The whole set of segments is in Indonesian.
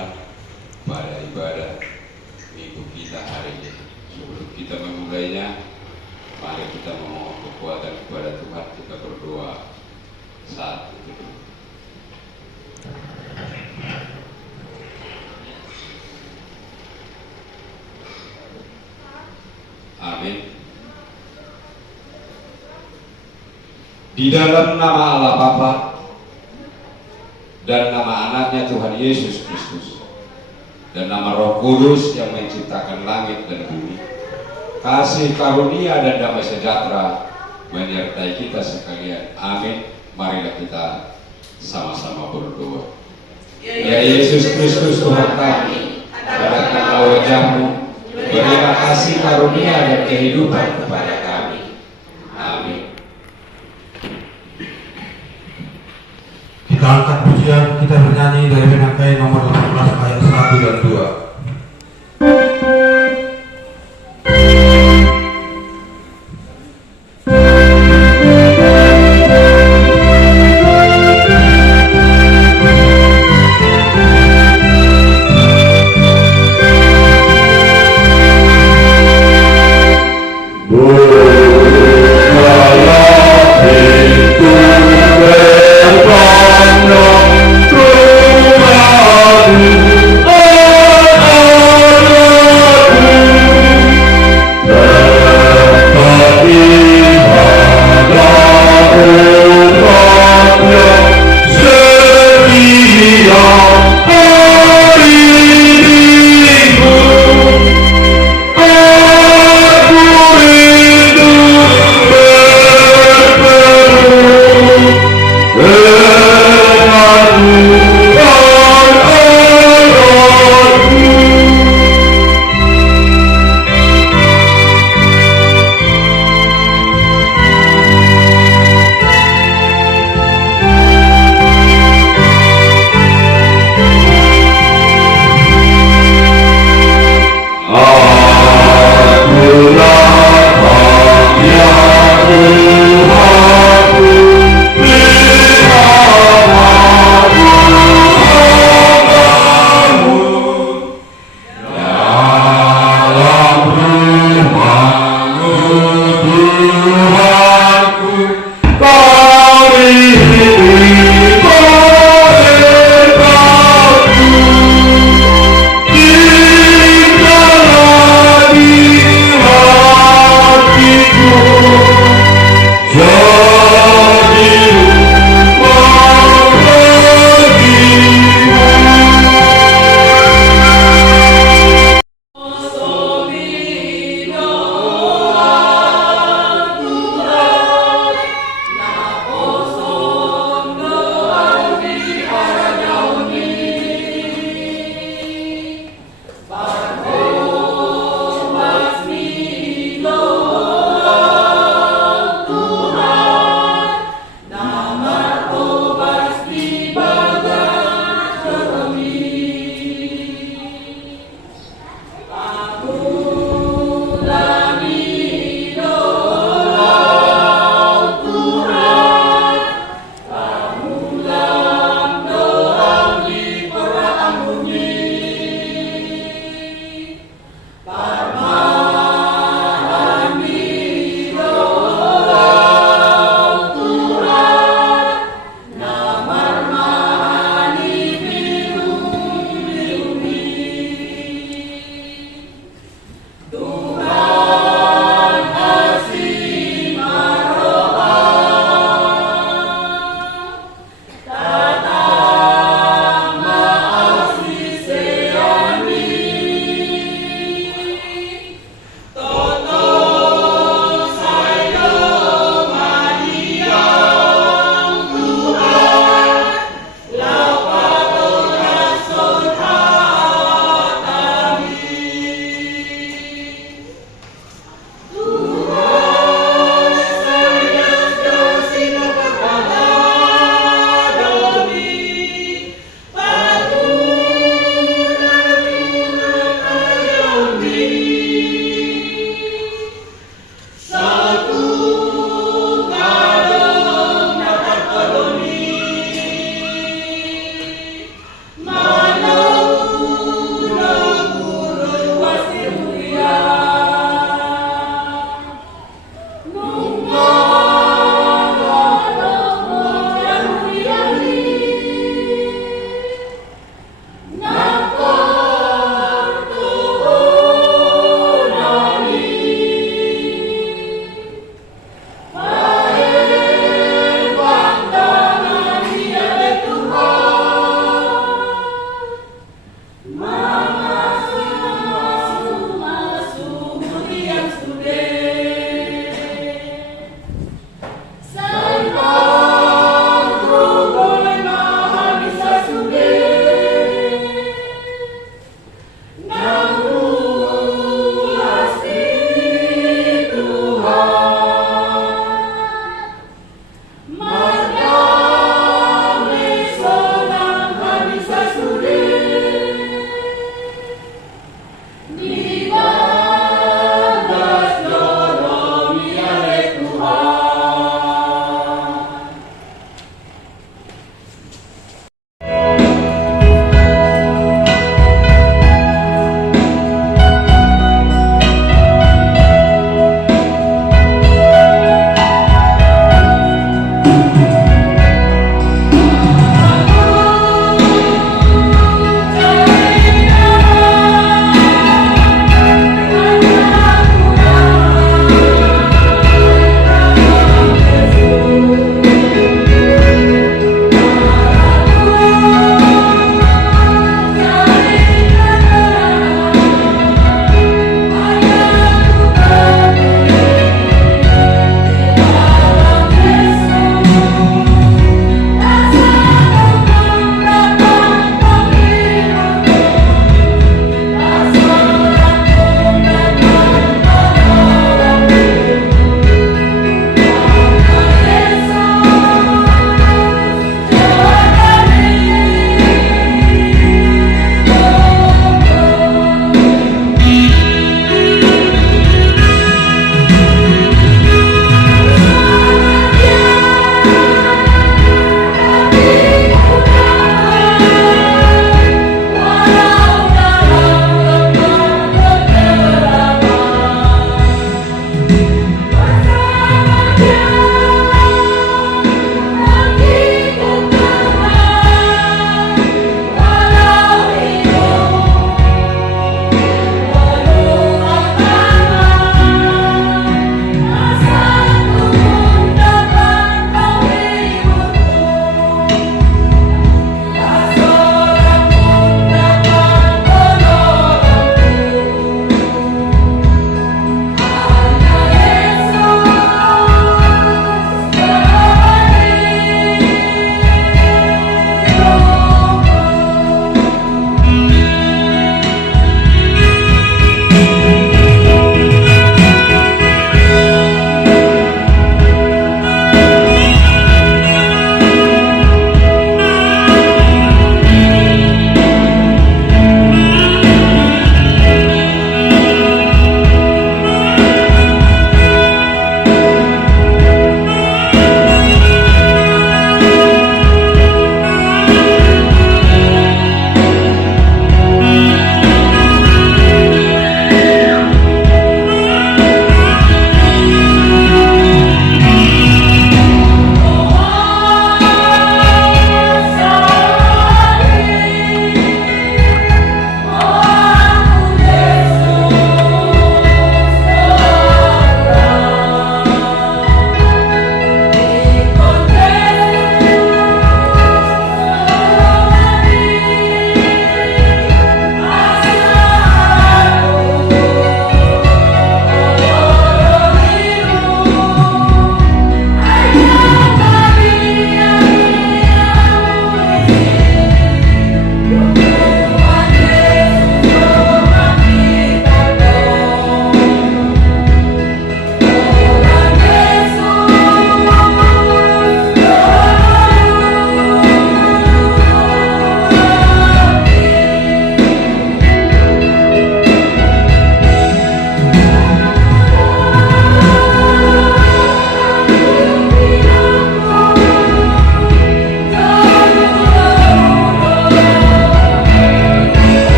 Tuhan pada ibadah minggu kita hari ini. Sebelum kita memulainya, mari kita memohon kekuatan kepada Tuhan. Kita berdoa saat itu. Amin. Di dalam nama Allah Bapa dan nama anaknya Tuhan Yesus Kristus dan nama Roh Kudus yang menciptakan langit dan bumi, kasih karunia dan damai sejahtera menyertai kita sekalian. Amin. Marilah kita sama-sama berdoa. Ya Yesus Kristus Tuhan kami, adakanlah wajah-Mu, berilah kasih karunia dan kehidupan kepada kami. Amin. Kita angkat pujian, kita bernyanyi dari penangkai nomor 18 ayat 1 dan 2. Terima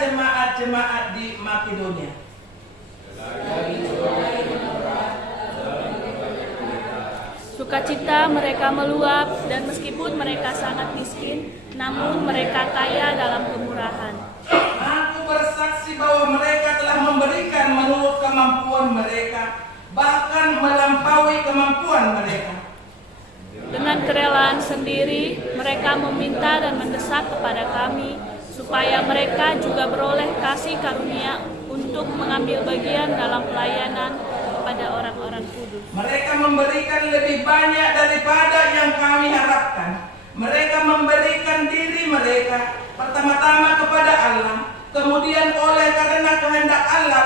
jemaat-jemaat di Makedonia. Sukacita mereka meluap, dan meskipun mereka sangat miskin, namun mereka kaya dalam kemurahan. Aku bersaksi bahwa mereka telah memberikan menurut kemampuan mereka, bahkan melampaui kemampuan mereka. Dengan kerelaan sendiri, mereka meminta dan mendesak kepada kami, supaya mereka juga beroleh kasih karunia untuk mengambil bagian dalam pelayanan kepada orang-orang kudus. Mereka memberikan lebih banyak daripada yang kami harapkan. Mereka memberikan diri mereka pertama-tama kepada Allah, kemudian oleh karena kehendak Allah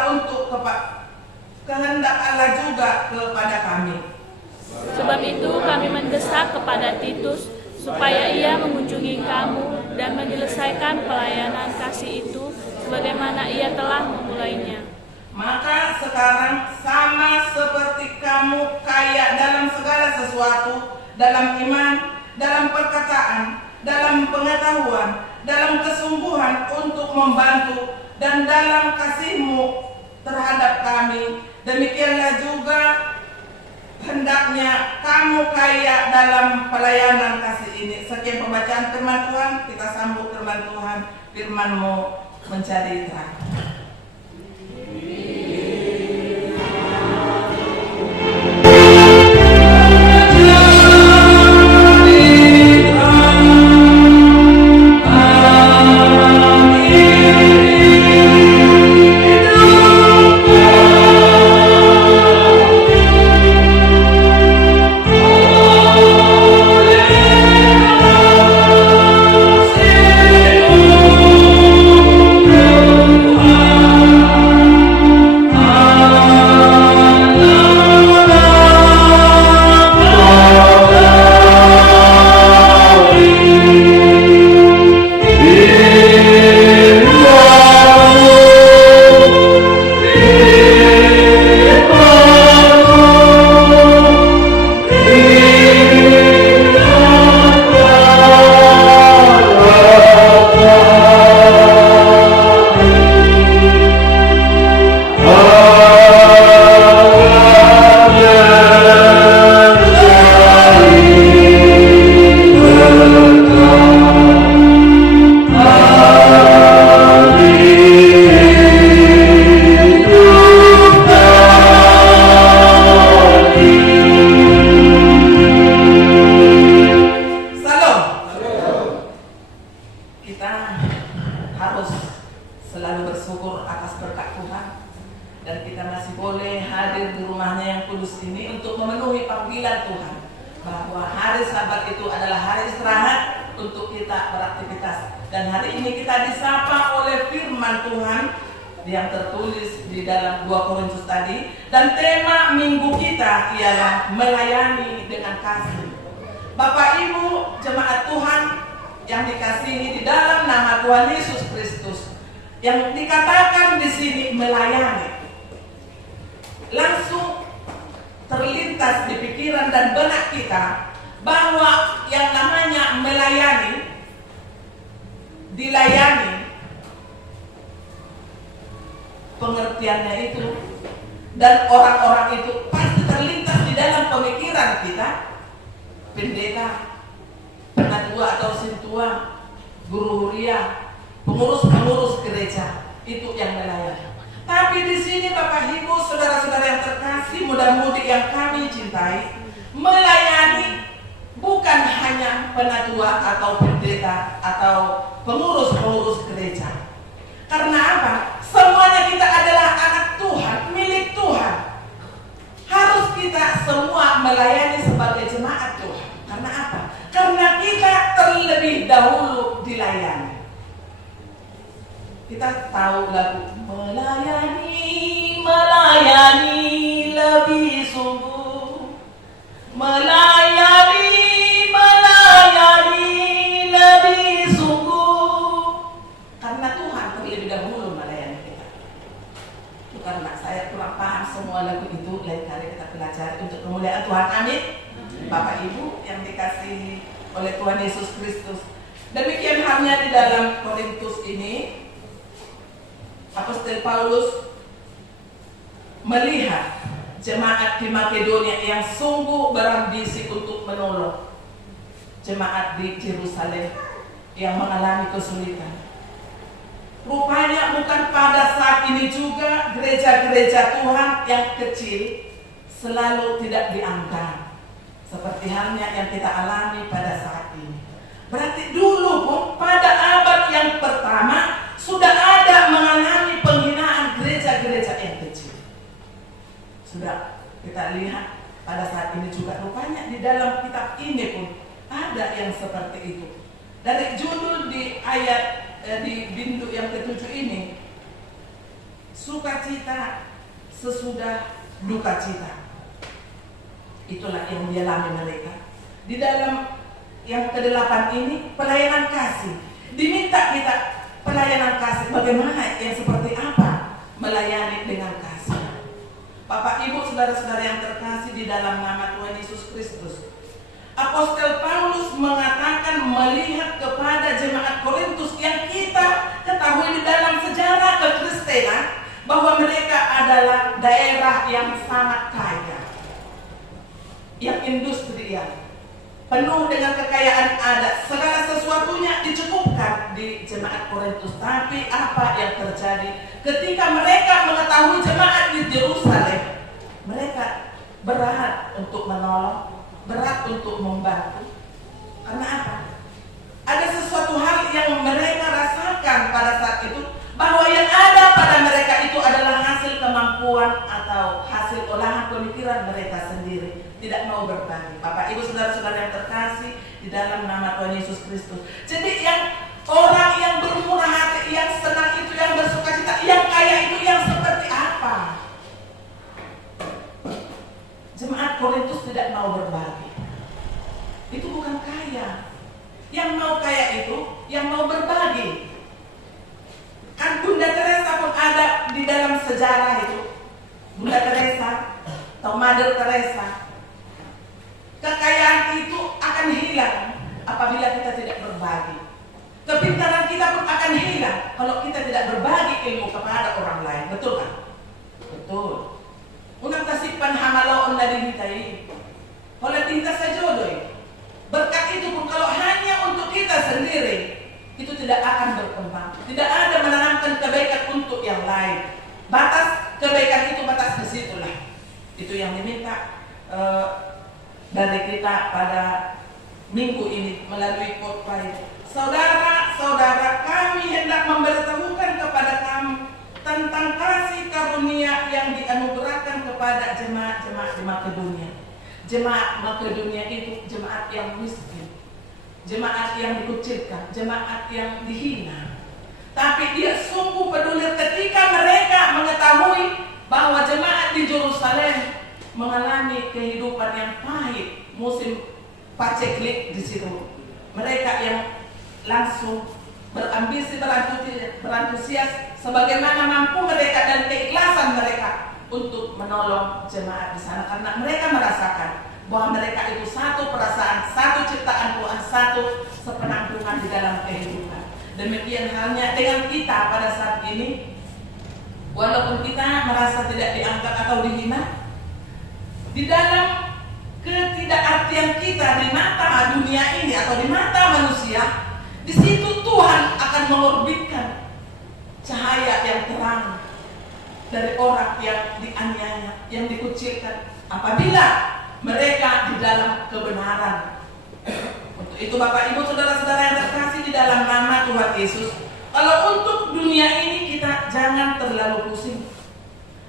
kehendak Allah juga kepada kami. Sebab itu kami mendesak kepada Titus supaya ia mengunjungi kamu dan menyelesaikan pelayanan kasih itu sebagaimana ia telah memulainya. Maka sekarang sama seperti kamu kaya dalam segala sesuatu, dalam iman, dalam perkataan, dalam pengetahuan, dalam kesungguhan untuk membantu, dan dalam kasihmu terhadap kami, demikianlah juga hendaknya kamu kaya dalam pelayanan kasih ini. Sekian pembacaan firman Tuhan. Kita sambut firman Tuhan. Firman-Mu mencari terang. Pengertiannya itu dan orang-orang itu pasti terlintas di dalam pemikiran kita. Pendeta, penatua atau sintua, guru huria, pengurus-pengurus gereja itu yang melayani. Tapi di sini Bapak Ibu, saudara-saudara yang terkasih, muda-mudi yang kami cintai, melayani bukan hanya penatua atau pendeta atau pengurus-pengurus gereja. Karena apa? Semuanya kita adalah anak Tuhan, milik Tuhan. Harus kita semua melayani sebagai jemaat Tuhan. Karena apa? Karena kita terlebih dahulu dilayani. Kita tahu lagu melayani, melayani lebih sungguh, melayani, melayani lebih sungguh. Karena Tuhan terlebih dahulu melayani kita. Itu karena saya kurang paham semua lagu itu, lain kali kita pelajari untuk kemuliaan Tuhan. Amin. Bapak Ibu yang dikasihi oleh Tuhan Yesus Kristus. Demikian halnya di dalam Korintus ini. Apostel Paulus melihat jemaat di Makedonia yang sungguh berambisi untuk menolong jemaat di Yerusalem yang mengalami kesulitan. Rupanya bukan pada saat ini juga gereja-gereja Tuhan yang kecil selalu tidak dianggap, seperti halnya yang kita alami pada saat ini. Berarti dulu pun pada abad yang pertama sudah ada mengalami penghinaan gereja-gereja yang kecil. Sudah kita lihat pada saat ini juga rupanya di dalam kitab ini pun ada yang seperti itu. Dari judul di ayat di bindu yang ketujuh ini, sukacita sesudah duka cita. Itulah yang dialami mereka. Di dalam yang ke-8 ini pelayanan kasih. Diminta kita pelayanan kasih. Bagaimana yang seperti apa melayani dengan kasih? Bapak Ibu saudara-saudara yang terkasih di dalam nama Tuhan Yesus Kristus, Apostel Paulus mengatakan melihat kepada jemaat Korintus yang kita ketahui di dalam sejarah kekristenan bahwa mereka adalah daerah yang sangat kaya, yang industrial, penuh dengan kekayaan adat, segala sesuatunya dicukupkan di jemaat Korintus. Tapi apa yang terjadi ketika mereka mengetahui jemaat di Yerusalem? Mereka berat untuk menolong, berat untuk membantu. Karena apa? Ada sesuatu hal yang mereka rasakan pada saat itu, bahwa yang ada pada mereka itu adalah hasil kemampuan atau hasil olahan pemikiran mereka sendiri, tidak mau berbagi. Bapak Ibu saudara-saudara yang terkasih di dalam nama Tuhan Yesus Kristus. Jadi yang orang yang bermurah hati, yang senang itu, yang bersukacita, yang kaya itu yang seperti apa? Jemaat Korintus tidak mau berbagi. Itu bukan kaya. Yang mau kaya itu yang mau berbagi. Kan Bunda Teresa pun ada di dalam sejarah itu. Bunda Teresa atau Mother Teresa. Kekayaan itu akan hilang apabila kita tidak berbagi. Kepintaran kita pun akan hilang kalau kita tidak berbagi ilmu kepada orang lain. Betul kan? Betul. Unang tasipan hamalaon na dinitai. Wala tinta sa jodoh. Berkat itu pun kalau hanya untuk kita sendiri, itu tidak akan berkembang. Tidak ada menanamkan kebaikan untuk yang lain. Batas kebaikan itu batas di situlah. Itu yang diminta dari kita pada minggu ini melalui khotbah itu. Saudara-saudara, kami hendak memberitahukan kepada kamu tentang kasih karunia yang dianugerahkan kepada jemaat-jemaat di Makedonia. Jemaat Makedonia itu jemaat yang miskin, jemaat yang dikucilkan, jemaat yang dihina. Tapi dia sungguh peduli ketika mereka mengetahui bahwa jemaat di Yerusalem mengalami kehidupan yang pahit, musim paceklik di situ. Mereka yang langsung berambisi, berantusias sebagaimana mampu mereka dan keikhlasan mereka untuk menolong jemaat di sana, karena mereka merasakan bahwa mereka itu satu perasaan, satu ciptaan Tuhan, satu sepenanggungan di dalam kehidupan. Demikian halnya dengan kita pada saat ini, walaupun kita merasa tidak diangkat atau dihina, di dalam ketidakartian kita di mata dunia ini atau di mata manusia, di situ Tuhan akan mengorbitkan cahaya yang terang dari orang yang dianiaya, yang dikucilkan, apabila mereka di dalam kebenaran. Untuk itu Bapak Ibu saudara-saudara yang terkasih di dalam nama Tuhan Yesus, kalau untuk dunia ini kita jangan terlalu pusing.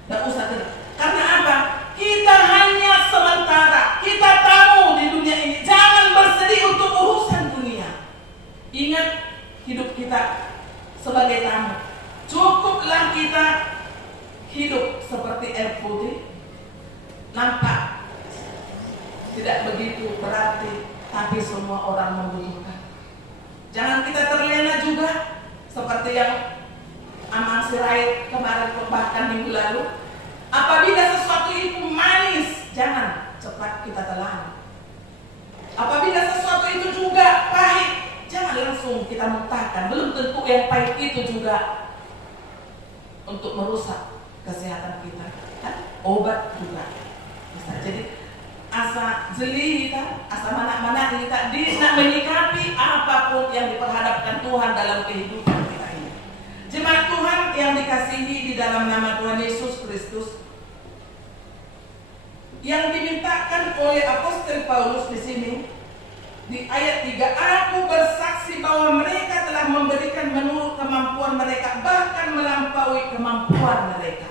Tidak usah tidak. Karena apa? Kita hanya sementara, kita tamu di dunia ini. Jangan bersedih untuk urusan dunia. Ingat hidup kita sebagai tamu. Cukuplah kita hidup seperti air putih, nampak tidak begitu berarti, tapi semua orang membutuhkan. Jangan kita terlena juga seperti yang Amang Sirait kemarin, bahkan minggu lalu. Apabila sesuatu itu manis, jangan cepat kita telan. Apabila sesuatu itu juga pahit, jangan langsung kita muntahkan. Belum tentu yang pahit itu juga untuk merusak kesehatan kita. Kan obat juga bisa. Jadi asa jeli kita, asa mana-mana kita nak menyikapi apapun yang diperhadapkan Tuhan dalam kehidupan kita ini. Jemaat Tuhan yang dikasihi di dalam nama Tuhan Yesus Kristus, yang dimintakan oleh Apostel Paulus di sini di ayat 3, aku bersaksi bahwa mereka telah memberikan menurut kemampuan mereka, bahkan melampaui kemampuan mereka,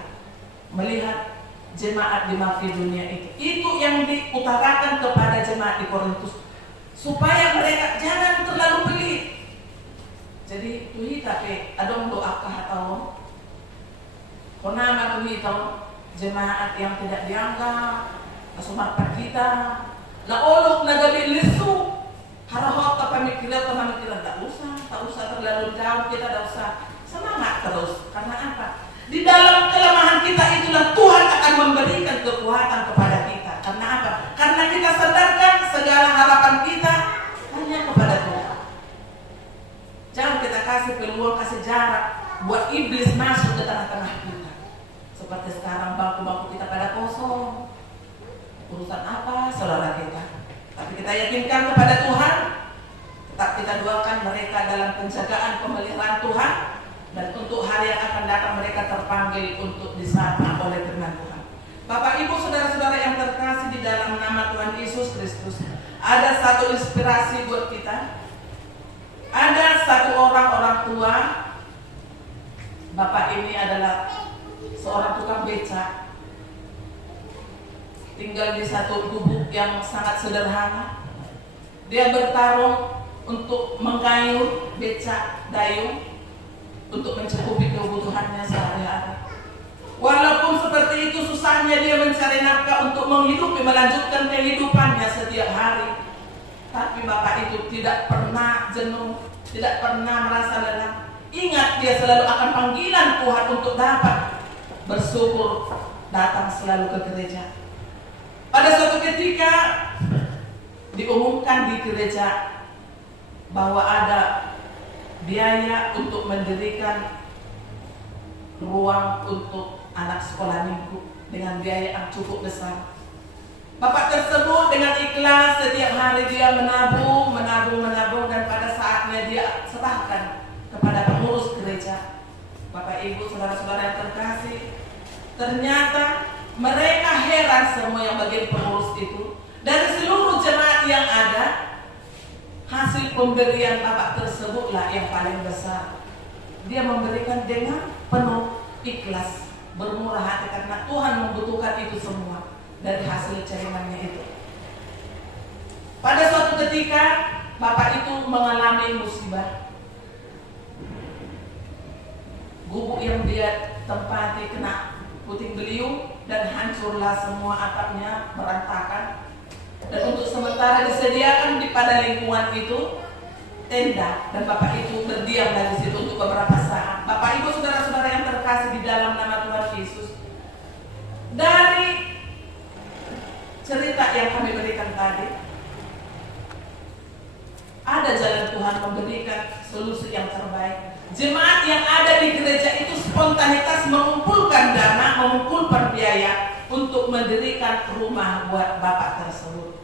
melihat jemaat di Makedonia itu yang diutarakan kepada jemaat di Korintus, supaya mereka jangan terlalu pelit. Jadi tuhi tapi adong doakah atau konama tuhi tahu jemaat yang tidak dianggap kasumapan kita la olok na gabi lisu harahot ka pamikiran tak usah terlalu jauh, kita tak usah semangat terus. Karena apa? Di dalam kelemahan kita itulah Tuhan akan memberikan kekuatan kepada kita. Karena apa? Karena kita sadarkan segala harapan kita hanya kepada Tuhan. Jangan kita kasih peluang, kasih jarak buat iblis masuk ke tengah-tengah kita. Seperti sekarang bangku-bangku kita pada kosong. Urusan apa saudara kita? Tapi kita yakinkan kepada Tuhan. Tetap kita doakan mereka dalam penjagaan pemeliharaan Tuhan. Dan untuk hari yang akan datang mereka terpanggil untuk disapa oleh firman Tuhan. Bapak Ibu saudara-saudara yang terkasih di dalam nama Tuhan Yesus Kristus, ada satu inspirasi buat kita. Ada satu orang tua. Bapak ini adalah seorang tukang beca, tinggal di satu gubuk yang sangat sederhana. Dia bertarung untuk mengayuh beca dayung untuk mencukupi kebutuhannya sehari-hari. Walaupun seperti itu susahnya dia mencari nafkah untuk menghidupi, melanjutkan kehidupannya setiap hari. Tapi Bapak itu tidak pernah jenuh, tidak pernah merasa lelah. Ingat, dia selalu akan panggilan Tuhan untuk dapat bersyukur, datang selalu ke gereja. Pada suatu ketika diumumkan di gereja bahwa ada biaya untuk mendirikan ruang untuk anak sekolah minggu dengan biaya yang cukup besar. Bapak tersebut dengan ikhlas setiap hari dia menabung dan pada saatnya dia serahkan kepada pengurus gereja. Bapak Ibu saudara-saudara yang terkasih, ternyata mereka heran semua yang bagian pengurus itu. Dari seluruh jemaat yang ada, hasil pemberian Bapak tersebutlah yang paling besar. Dia memberikan dengan penuh ikhlas, bermurah hati karena Tuhan membutuhkan itu semua dari hasil cariannya itu. Pada suatu ketika Bapak itu mengalami musibah. Gubuk yang dia tempati kena puting beliung dan hancurlah semua atapnya, berantakan. Dan untuk sementara disediakan pada lingkungan itu tenda, dan Bapak itu berdiam di situ untuk beberapa saat. Bapak Ibu saudara-saudara yang terkasih di dalam nama Tuhan Yesus, dari cerita yang kami berikan tadi, ada jalan Tuhan memberikan solusi yang terbaik. Jemaat yang ada di gereja itu spontanitas mengumpulkan dana, mengumpulkan biaya untuk mendirikan rumah buat Bapak tersebut.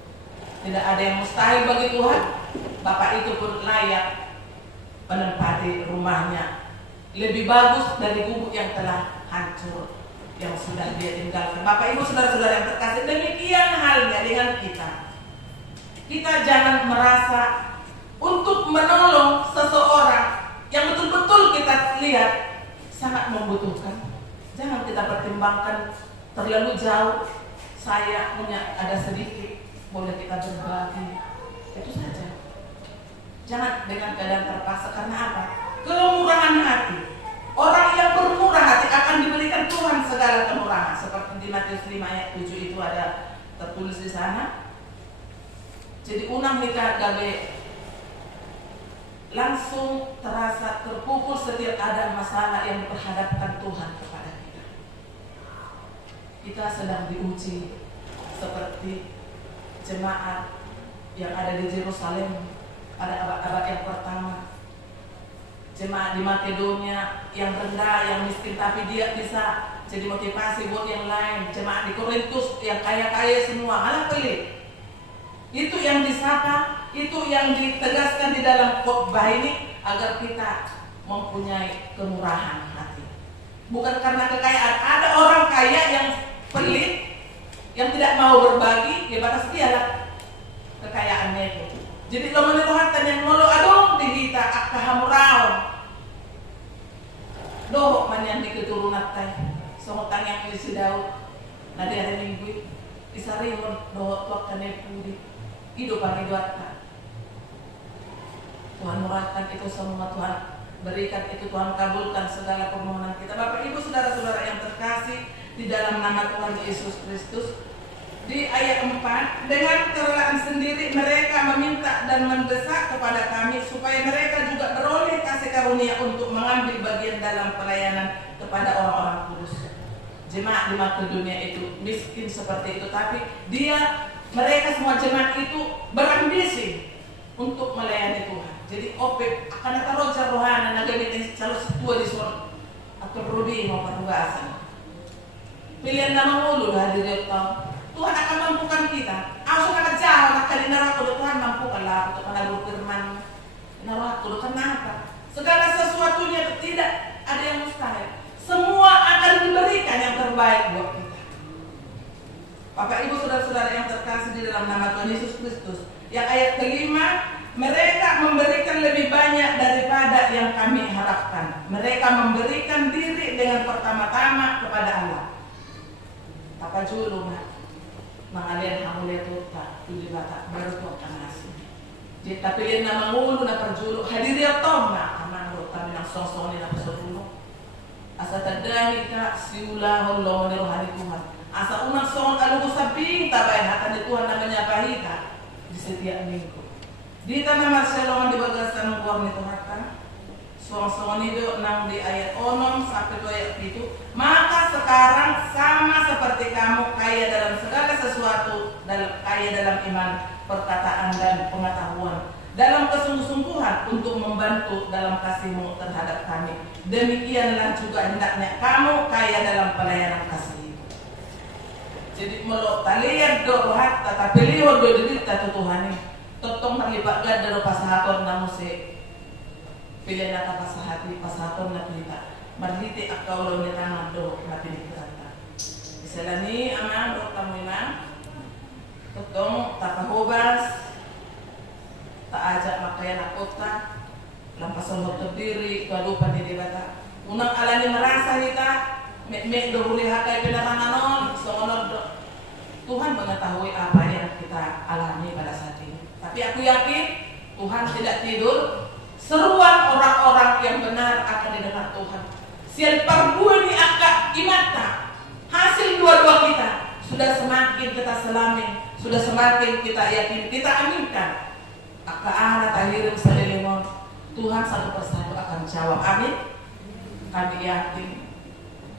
Tidak ada yang mustahil bagi Tuhan. Bapak itu pun layak menempati rumahnya lebih bagus dari gubuk yang telah hancur yang sudah dia tinggalkan. Bapak Ibu saudara-saudara yang terkasih, demikian halnya dengan kita. Kita jangan merasa untuk menolong seseorang yang betul-betul kita lihat sangat membutuhkan. Jangan kita pertimbangkan terlalu jauh. Saya punya ada sedikit, boleh kita berbagi, itu saja. Jangan dengan keadaan terpaksa. Karena apa? Kemurahan hati. Orang yang bermurah hati akan diberikan Tuhan segala kemurahan. Seperti di Matius 5 ayat 7 itu ada tertulis di sana. Jadi unang kita gabe langsung terasa terpukul setiap ada masalah yang diperhadapkan Tuhan kepada kita. Kita sedang diuji seperti jemaat yang ada di Yerusalem pada abad-abad yang pertama. jemaat di Makedonia yang rendah, yang miskin, tapi dia bisa jadi motivasi buat yang lain. Jemaat di Korintus yang kaya-kaya semua, alah pelit. Itu yang disapa, itu yang ditegaskan di dalam khotbah ini agar kita mempunyai kemurahan hati. Bukan karena kekayaan. Ada orang kaya yang pelit, yang tidak mau berbagi, ya batas dialah kekayaannya itu. Jadi lo meniruhatan yang molo adong dihita akahamuraon. Doh man yang di keturunan teh. Songotan yang isi Daud. Nadi hari minggu isarihon doh tuak kane pudi. Hidup pagi duata. Tuhan murahkan itu semua, Tuhan berikan itu, Tuhan kabulkan segala permohonan kita. Bapak Ibu saudara-saudara yang terkasih di dalam nama Tuhan Yesus Kristus, di ayat 4, dengan kerelaan sendiri mereka meminta dan mendesak kepada kami supaya mereka juga beroleh kasih karunia untuk mengambil bagian dalam pelayanan kepada orang-orang kudus. Jemaat di Makedonia itu miskin seperti itu, tapi mereka semua jemaat itu berambisi untuk melayani Tuhan. Jadi opek akan ada roja rohana nagami ini calon setua di sorot atau rubi mau penugasan. Pilihan nama mulu hadir tahun. Tuhan akan mampukan kita. Aku akan jauh akan dinaraku Tuhan mampukanlah untuk menabur firman. Dinaraku kenapa? Segala sesuatunya tidak ada yang mustahil. Semua akan diberikan yang terbaik buat kita. Bapak Ibu saudara-saudara yang terkasih di dalam nama Tuhan Yesus Kristus. Yang ayat kelima, mereka memberikan lebih banyak daripada yang kami harapkan. Mereka memberikan diri dengan pertama-tama kepada Allah. Apa julu mengalian hamulia tuta tuli bata baru tuh akan ngasih. Jadi tapi yang nama mulu na perjulu hadiri atau na aman lo kami nang song-song ni na pesuruh. Asa tadahi ka siulah Allah ni rohani Tuhan. Asa unang song alugo sabing tabay hatan ni Tuhan namanya pahita di setiap minggu. Di tanah Marcelongan di bagasan buang ni Tuhan kan. Song-song itu nang di ayat 6 sampai ke ayat 7. Maka sekarang sama seperti kamu kaya dalam segala sesuatu, kaya dalam iman, perkataan dan pengetahuan, dalam kesungguh-sungguhan untuk membantu dalam kasihmu terhadap kami. Demikianlah juga hendaknya kamu kaya dalam pelayanan kasih itu. Jadi melok kalian doa tetapi lihat doa diri Tuhan ini. Totong terlibat gad dari pasahaton namu se pilihan kata pasahaton na kita. Marliti akau lo ni tanah do na pinikata. Isalani amang do tamuina. Totong takahobas ajak makaya nakota lampasan hoto diri kadupan di bata unang alani merasa kita mek do huli hakai pinarananon songonod Tuhan mengetahui apa yang kita alami pada saat ini. Tapi aku yakin Tuhan tidak tidur. Seruan orang-orang yang benar akan didengar Tuhan. Sial parbuan ni akak imata. Hasil dua-dua kita sudah semakin kita selami, sudah semakin kita yakin, kita aminkan. Akaana tahirim salilimon. Tuhan satu persatu akan jawab. Amin. Kami yakin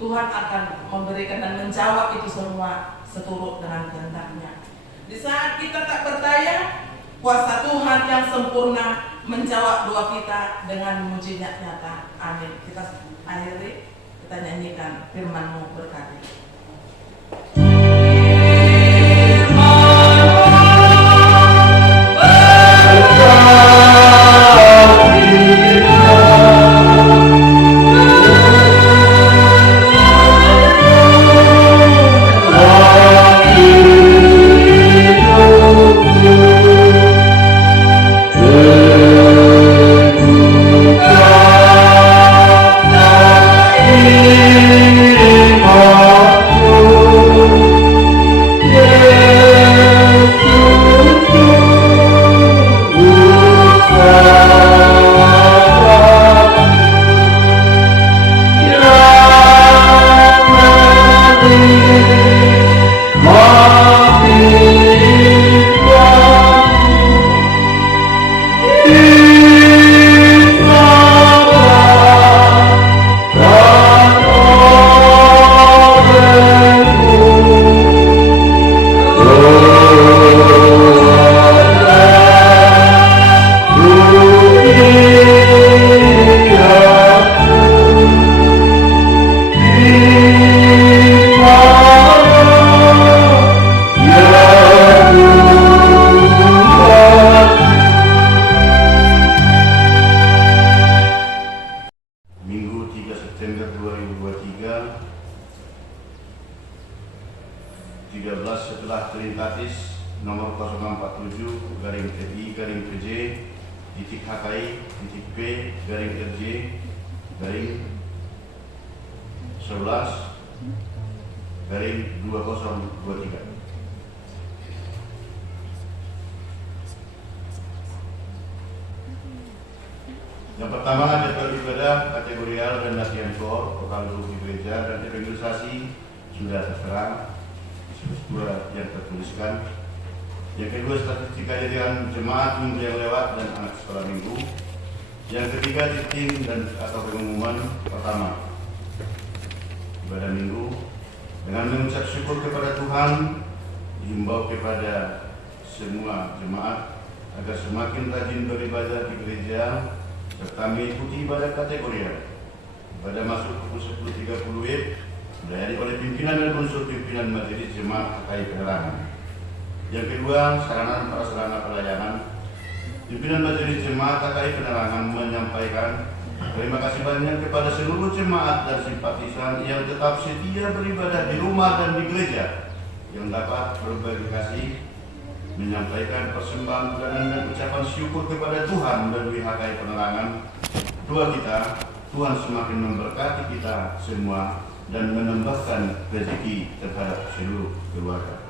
Tuhan akan memberikan dan menjawab itu semua seturut dengan kehendaknya. Di saat kita tak berdaya, kuasa Tuhan yang sempurna menjawab doa kita dengan mujizat nyata. Amin. Kita akhiri, kita nyanyikan firman-Mu berkati. 2013 setelah Trinitatis nomor 047/TI/PJ titik HKI titik P garing RJ garing 11 garing 2023. Yang pertama, jadwal ibadah kategorial dan latihan kor, vokal grup di gereja dan evangelisasi sudah tertera di struktur yang tertuliskan. Yang kedua, statistik kehadiran jemaat minggu yang lewat dan anak sekolah minggu. Yang ketiga, titik dan atau pengumuman pertama ibadah minggu dengan mengucap syukur kepada Tuhan, dihimbau kepada semua jemaat agar semakin rajin beribadah di gereja serta mengikuti ibadah kategorial. Ibadah masuk pukul 10.30 WIB dilayani oleh pimpinan dan unsur pimpinan majelis jemaat HKI Penerangan. Yang kedua, sarana dan prasarana pelayanan. Pimpinan majelis jemaat HKI Penerangan menyampaikan terima kasih banyak kepada seluruh jemaat dan simpatisan yang tetap setia beribadah di rumah dan di gereja, yang dapat berbagi kasih, menyampaikan persembahan bulanan dan ucapan syukur kepada Tuhan melalui HKI Penerangan. Doa kita, Tuhan semakin memberkati kita semua dan menambahkan rezeki terhadap seluruh keluarga.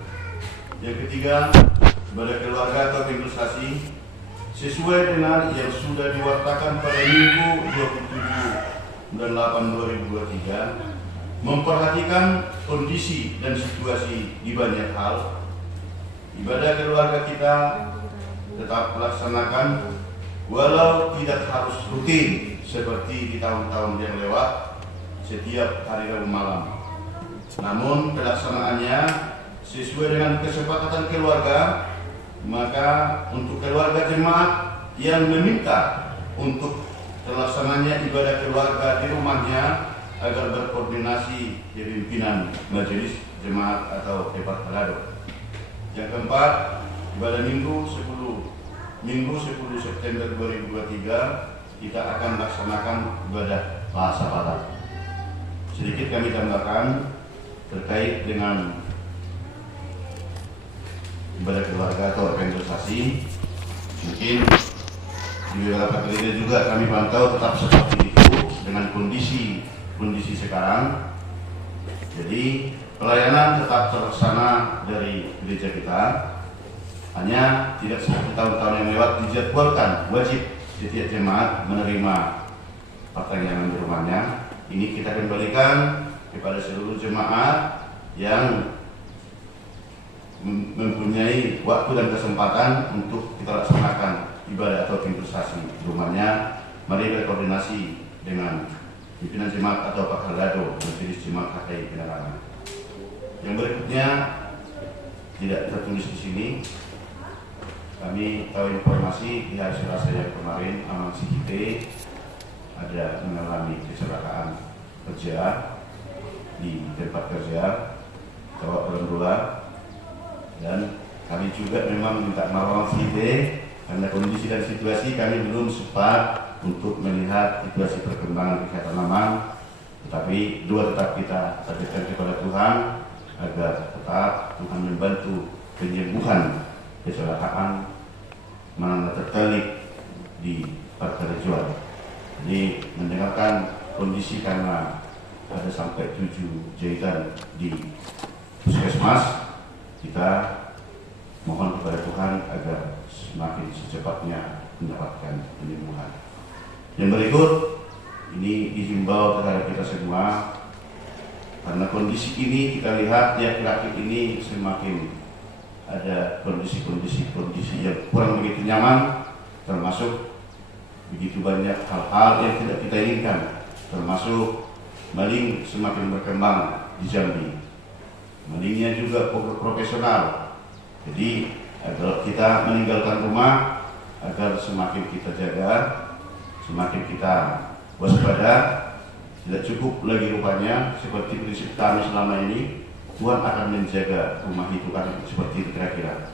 Yang ketiga, ibadah keluarga atau evangelisasi sesuai dengan yang sudah diwartakan pada Minggu 27 bulan 8 2023, memperhatikan kondisi dan situasi di banyak hal. Ibadah keluarga kita tetap melaksanakan walau tidak harus rutin seperti di tahun-tahun yang lewat setiap hari Rabu malam. Namun pelaksanaannya sesuai dengan kesepakatan keluarga, maka untuk keluarga jemaat yang meminta untuk terlaksananya ibadah keluarga di rumahnya agar berkoordinasi di pimpinan majelis jemaat atau Departalado. Yang keempat, ibadah Minggu 10 September 2023 kita akan laksanakan ibadah Bahasa Batak. Sedikit kami tambahkan terkait dengan ibadah keluarga atau evangelisasi. Mungkin di beberapa gereja juga kami pantau tetap seperti itu dengan kondisi sekarang. Jadi pelayanan tetap terlaksana dari gereja kita, hanya tidak seperti tahun-tahun yang lewat dijadwalkan wajib setiap jemaat menerima pertanyaan di rumahnya. Ini kita kembalikan kepada seluruh jemaat yang mempunyai waktu dan kesempatan untuk kita laksanakan ibadah atau evangelisasi di rumahnya. Mari berkoordinasi dengan pimpinan jemaat atau Pakhalado majelis jemaat HKI Penerangan. Yang berikutnya tidak tertulis di sini. Kami tahu informasi di hari Selasa yang kemarin Amang Sikite ada mengalami kecelakaan kerja di tempat kerja Cawak Berendula, dan kami juga memang minta maaf Sikite karena kondisi dan situasi kami belum sempat untuk melihat situasi perkembangan kesehatan Amang, tetapi doa tetap kita sampaikan kepada Tuhan agar tetap Tuhan membantu penyembuhan kecelakaan mana terkait di Partai Jual. Jadi mendengarkan kondisi karena ada sampai 7 jahitan di puskesmas, kita mohon kepada Tuhan agar semakin secepatnya mendapatkan penyembuhan. Yang berikut ini dihimbau terhadap kita semua. Karena kondisi ini kita lihat ya akhir-akhir ini semakin ada kondisi yang kurang begitu nyaman, termasuk begitu banyak hal-hal yang tidak kita inginkan, termasuk maling semakin berkembang di Jambi. Malingnya juga profesional. Jadi agar kita meninggalkan rumah, agar semakin kita jaga, semakin kita waspada. Tidak cukup lagi rupanya seperti prinsip kami selama ini, Tuhan akan menjaga rumah itu kan seperti itu kira-kira.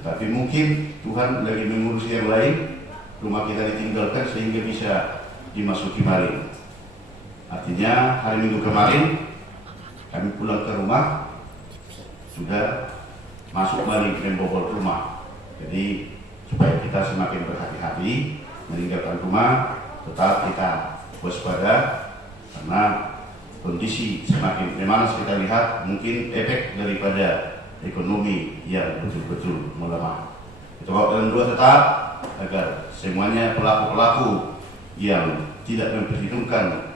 Tetapi mungkin Tuhan lagi mengurus yang lain, rumah kita ditinggalkan sehingga bisa dimasuki maling. Artinya hari Minggu kemarin kami pulang ke rumah, sudah masuk balik membobol rumah. Jadi supaya kita semakin berhati-hati meninggalkan rumah, tetap kita waspada karena kondisi semakin memanas. Kita lihat mungkin efek daripada ekonomi yang betul-betul melemah. Kita dan dua tetap agar semuanya pelaku-pelaku yang tidak memperhitungkan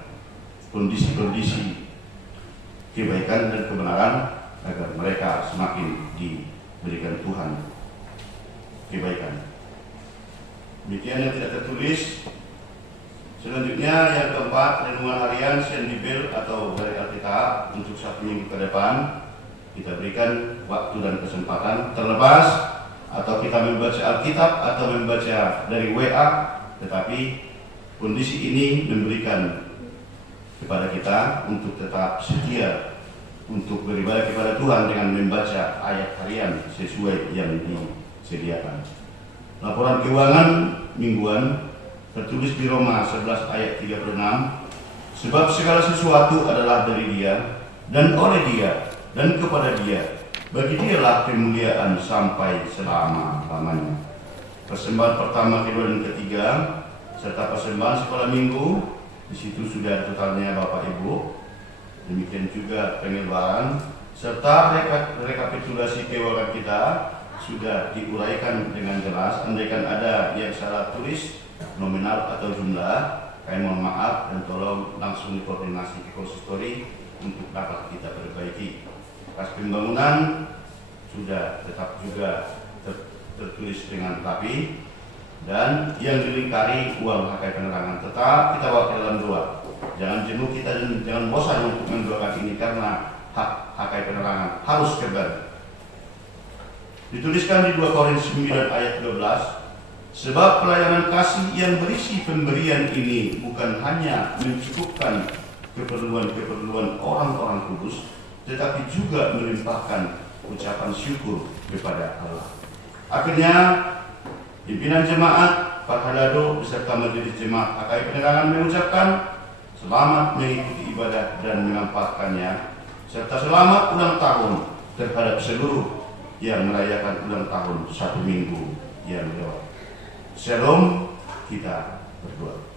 kondisi-kondisi kebaikan dan kebenaran agar mereka semakin diberikan Tuhan kebaikan. Demikian yang tidak tertulis. Selanjutnya yang keempat, renungan harian Sendibel atau dari Alkitab untuk 1 minggu ke depan. Kita berikan waktu dan kesempatan, terlepas atau kita membaca Alkitab atau membaca dari WA, tetapi kondisi ini memberikan kepada kita untuk tetap setia untuk beribadah kepada Tuhan dengan membaca ayat harian sesuai yang disediakan. Laporan keuangan mingguan tertulis di Roma 11 ayat 36, sebab segala sesuatu adalah dari Dia dan oleh Dia dan kepada Dia, bagi Dialah kemuliaan sampai selama-lamanya. Persembahan pertama, kedua dan ketiga serta persembahan sekolah minggu, di situ sudah totalnya Bapak Ibu. Demikian juga pengeluaran serta rekapitulasi keuangan kita sudah diuraikan dengan jelas. Andaikan ada yang salah tulis nominal atau jumlah, kami mohon maaf dan tolong langsung dikoordinasi ke konsistori untuk dapat kita perbaiki. Kas pembangunan sudah tetap juga tertulis dengan rapi, dan yang dilingkari uang HKI penerangan tetap kita bawa ke dalam doa. Jangan jenuh kita dan jangan bosan untuk mendoakan ini karena hak HKI penerangan harus kembali. Dituliskan di 2 Korintus 9 ayat 12, sebab pelayanan kasih yang berisi pemberian ini bukan hanya mencukupkan keperluan-keperluan orang-orang kudus, tetapi juga melimpahkan ucapan syukur kepada Allah. Akhirnya pimpinan jemaat, Parhalado beserta majelis jemaat HKI penerangan mengucapkan selamat mengikuti ibadah dan mengampakkannya, serta selamat ulang tahun terhadap seluruh yang merayakan ulang tahun 1 minggu yang lewat. Shalom, kita berdoa.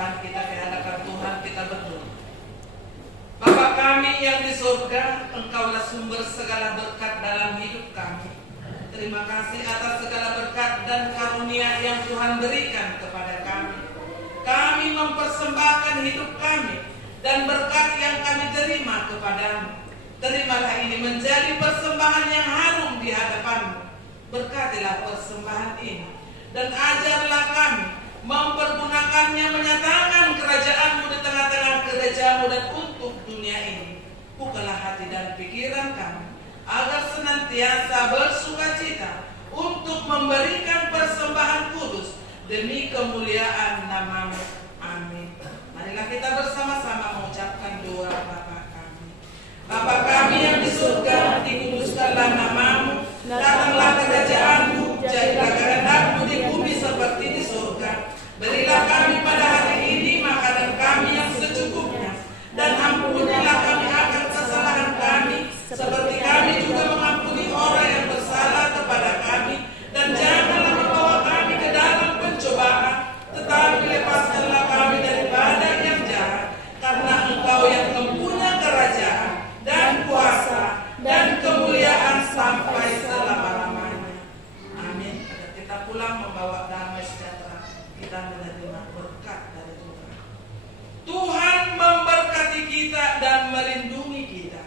persembahan kita ke hadapan Tuhan, kita berdoa. Bapa kami yang di surga, Engkaulah sumber segala berkat dalam hidup kami. Terima kasih atas segala berkat dan karunia yang Tuhan berikan kepada kami. Kami mempersembahkan hidup kami dan berkat yang kami terima kepadamu. Terimalah ini menjadi persembahan yang harum di hadapanmu. Berkatilah persembahan ini dan ajarlah kami mempergunakannya menyatakan kerajaan-Mu di tengah-tengah gereja-Mu dan untuk dunia ini. Bukalah hati dan pikiran kami agar senantiasa bersukacita untuk memberikan persembahan kudus demi kemuliaan nama-Mu. Amin. Marilah kita bersama-sama mengucapkan doa Bapa kami. Bapa kami yang di surga, dikuduskanlah nama-Mu, datanglah kerajaan-Mu, jadilah kehendak-Mu di bumi seperti di surga. Berilah kami pada hari ini makanan kami yang secukupnya, dan ampunilah kami akan kesalahan kami, seperti kami juga mengampuni orang yang bersalah kepada kami, dan janganlah membawa kami ke dalam pencobaan, tetapi lepaskanlah kami daripada yang jahat, karena Engkau yang mempunyai kerajaan dan kuasa dan kemuliaan sampai selama-lamanya. Amin. Agar kita pulang membawa damai sejahtera, kita menerima berkat dari Tuhan. Tuhan memberkati kita dan melindungi kita.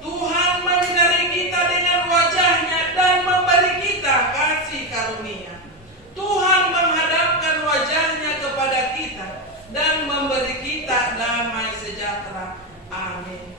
Tuhan menyinari kita dengan wajah-Nya dan memberi kita kasih karunia. Tuhan menghadapkan wajah-Nya kepada kita dan memberi kita damai sejahtera. Amin.